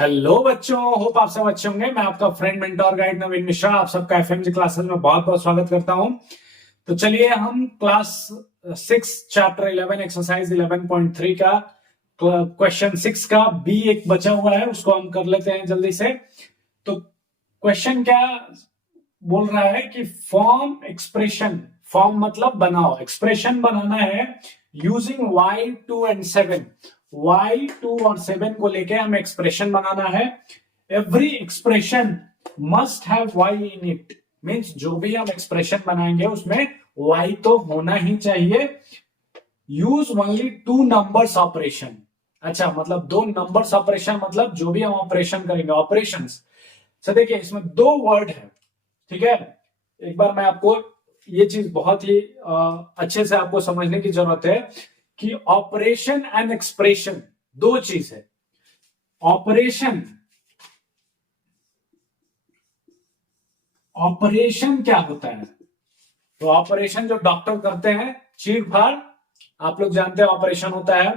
Hello बच्चों, hope आप सब अच्छे होंगे। मैं आपका फ्रेंड मेंटोर गाइड नवीन मिश्रा आप सबका एफएमजी क्लासेस में बहुत बहुत स्वागत करता हूं। तो चलिए हम क्लास 6 चैप्टर 11 एक्सरसाइज 11.3 का क्वेश्चन 6 का बी एक बचा हुआ है, उसको हम कर लेते हैं जल्दी से। तो क्वेश्चन क्या बोल रहा है कि फॉर्म एक्सप्रेशन, फॉर्म मतलब बनाओ, एक्सप्रेशन बनाना है यूजिंग y2 and 7। y2 और 7 को लेके हमें एक्सप्रेशन बनाना है। Every expression must have y in it, means जो भी हम एक्सप्रेशन बनाएंगे उसमें y तो होना ही चाहिए। Use only two numbers operation. अच्छा, मतलब दो नंबर्स ऑपरेशन, मतलब जो भी हम ऑपरेशन करेंगे, ऑपरेशंस। तो देखिए इसमें दो वर्ड है, ठीक है। एक बार मैं आपको ये चीज बहुत ही अच्छे से आपको समझने की जरूरत है कि ऑपरेशन एंड एक्सप्रेशन दो चीज है। ऑपरेशन, ऑपरेशन क्या होता है? तो ऑपरेशन जो डॉक्टर करते हैं, चीर फाड़, आप लोग जानते हैं ऑपरेशन होता है,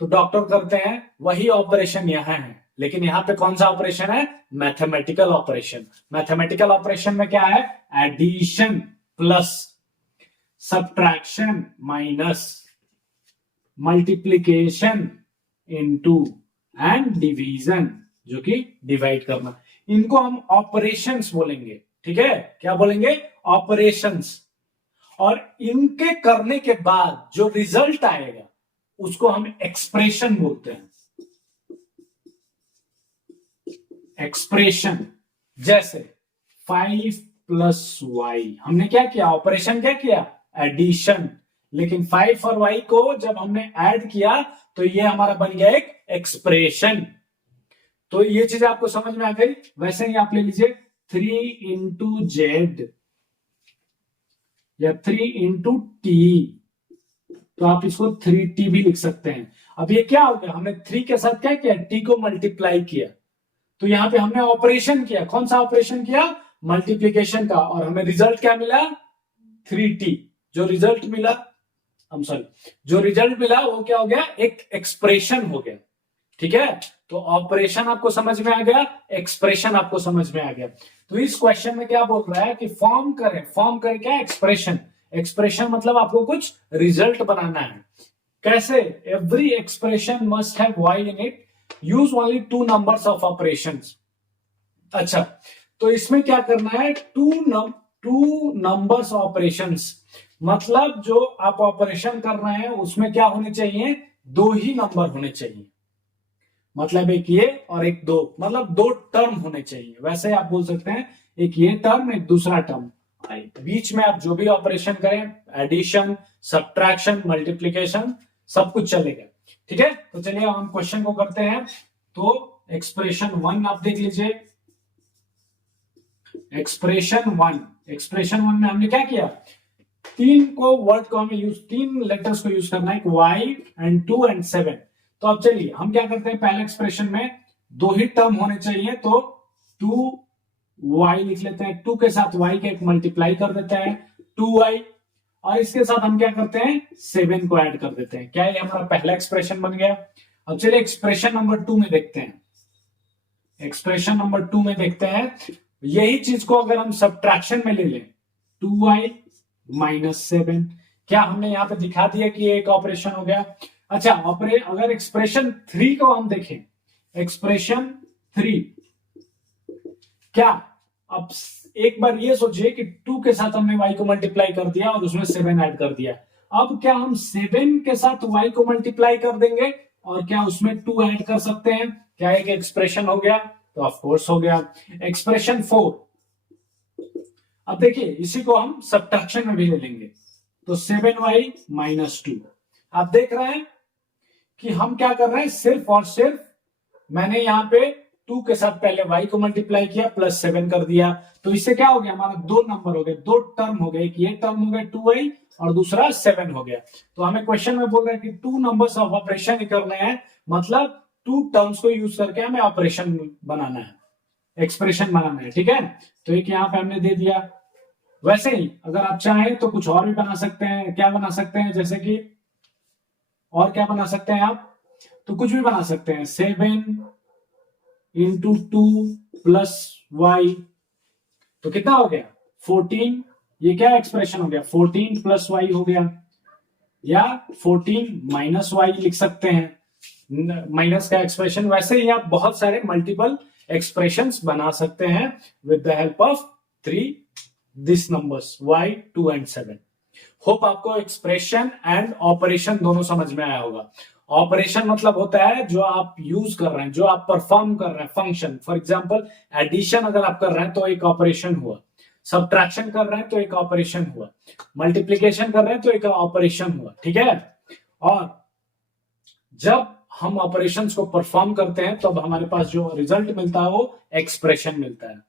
तो डॉक्टर करते हैं, वही ऑपरेशन यहां है। लेकिन यहां पे कौन सा ऑपरेशन है? Mathematical operation. मैथमेटिकल ऑपरेशन में क्या है? Addition plus, subtraction minus, multiplication into and division, जो कि डिवाइड करना। इनको हम ऑपरेशंस बोलेंगे, ठीक है। क्या बोलेंगे? ऑपरेशंस। और इनके करने के बाद जो रिजल्ट आएगा उसको हम एक्सप्रेशन बोलते हैं। एक्सप्रेशन, जैसे 5 + y, हमने क्या किया? ऑपरेशन क्या किया? एडिशन। लेकिन 5 और y को जब हमने ऐड किया तो ये हमारा बन गया एक एक्सप्रेशन। तो ये चीज आपको समझ में आ गई। वैसे ही आप ले लीजिए 3 × z या 3 × t, तो आप इसको 3t भी लिख सकते हैं। अब ये क्या हो गया? हमने 3 के साथ क्या किया? t को मल्टीप्लाई किया। तो यहां पे हमने ऑपरेशन किया। कौन सा ऑपरेशन किया? मल्टीप्लीकेशन का। और हमें रिजल्ट क्या मिला? 3t। जो रिजल्ट मिला, जो रिजल्ट मिला वो क्या हो गया? एक एक्सप्रेशन हो गया, ठीक है। तो ऑपरेशन आपको समझ में आ गया, एक्सप्रेशन आपको समझ में आ गया। तो इस क्वेश्चन में क्या बोल रहा है कि फॉर्म करें। फॉर्म करें क्या? एक्सप्रेशन। एक्सप्रेशन मतलब आपको कुछ रिजल्ट बनाना है। कैसे? Every expression must have y in it, use only two numbers of operations. अच्छा, तो इसमें क्या करना है? टू नंबर्स ऑपरेशंस, मतलब जो आप ऑपरेशन कर रहे हैं उसमें क्या होने चाहिए? दो ही नंबर होने चाहिए। मतलब एक ये और एक दो, मतलब दो टर्म होने चाहिए। वैसे आप बोल सकते हैं एक ये टर्म, एक दूसरा टर्म। बीच में आप जो भी ऑपरेशन करें, एडिशन, सब्ट्रैक्शन, मल्टीप्लीकेशन, सब कुछ चलेगा, ठीक है। तो चलिए हम क्वेश्चन को करते हैं। तो एक्सप्रेशन 1 आप देख लीजिए। एक्सप्रेशन 1 में हमने क्या किया? तीन लेटर्स को यूज करना है, y and 2 and 7। तो अब चलिए हम क्या करते हैं, पहले एक्सप्रेशन में दो ही टर्म होने चाहिए, तो 2y लिख लेते हैं। 2 के साथ y के एक मल्टीप्लाई कर देते हैं, 2y। और इसके साथ हम क्या करते हैं? 7 को ऐड कर देते हैं। क्या ये हमारा पहला एक्सप्रेशन बन गया? अब चलिए एक्सप्रेशन नंबर 2 में देखते हैं। एक्सप्रेशन नंबर 2 में देखते हैं, यही चीज को अगर हम सब्ट्रैक्शन में ले लें, 2y - 7, क्या हमने यहां पे दिखा दिया कि ये एक ऑपरेशन हो गया? अच्छा, अगर एक्सप्रेशन 3 को हम देखें, एक्सप्रेशन 3 क्या? अब एक बार ये सोचिए कि 2 के साथ हमने y को मल्टीप्लाई कर दिया और उसमें 7 ऐड कर दिया। अब क्या हम 7 के साथ y को मल्टीप्लाई कर देंगे और क्या उसमें 2 ऐड कर सकते हैं? क्या एक एक्सप्रेशन हो गया? तो ऑफ कोर्स हो गया। एक्सप्रेशन 4, अब देखिए इसी को हम सब्ट्रैक्शन में भी ले लेंगे, तो 7y - 2। आप देख रहे हैं कि हम क्या कर रहे हैं? सिर्फ और सिर्फ मैंने यहां पे 2 के साथ पहले y को मल्टीप्लाई किया, प्लस 7 कर दिया। तो इससे क्या हो गया? हमारा दो नंबर हो गए, दो टर्म हो गए। एक ये टर्म हो गया 2y और दूसरा 7 हो गया। तो हमें क्वेश्चन में बोल रहे हैं कि टू नंबर्स ऑफ ऑपरेशन करने हैं, मतलब टू टर्म्स को यूज करके हमें ऑपरेशन बनाना है, एक्सप्रेशन बनाना है, ठीक है। तो एक यहां पे हमने दे दिया। वैसे ही अगर आप चाहें तो कुछ और भी बना सकते हैं। क्या बना सकते हैं? जैसे कि और क्या बना सकते हैं आप? तो कुछ भी बना सकते हैं। 7 इंटू 2 प्लस वाई, तो कितना हो गया 14। ये क्या एक्सप्रेशन हो गया 14 प्लस वाई हो गया, या 14 माइनस वाई लिख सकते हैं, माइनस का एक्सप्रेशन। वैसे ही आप बहुत सारे मल्टीपल एक्सप्रेशंस बना सकते हैं with the help of 3 this numbers y, 2 and 7। Hope आपको एक्सप्रेशन एंड ऑपरेशन दोनों समझ में आया होगा। ऑपरेशन मतलब होता है जो आप यूज कर रहे हैं, जो आप परफॉर्म कर रहे हैं, फंक्शन। फॉर एग्जांपल एडिशन अगर आप कर रहे हैं तो एक ऑपरेशन हुआ, सब्ट्रैक्शन कर रहे हैं तो एक ऑपरेशन हुआ, मल्टीप्लीकेशन कर रहे हैं तो एक ऑपरेशन हुआ, ठीक है। और जब हम ऑपरेशंस को परफॉर्म करते हैं तब हमारे पास जो रिजल्ट मिलता है वो एक्सप्रेशन मिलता है।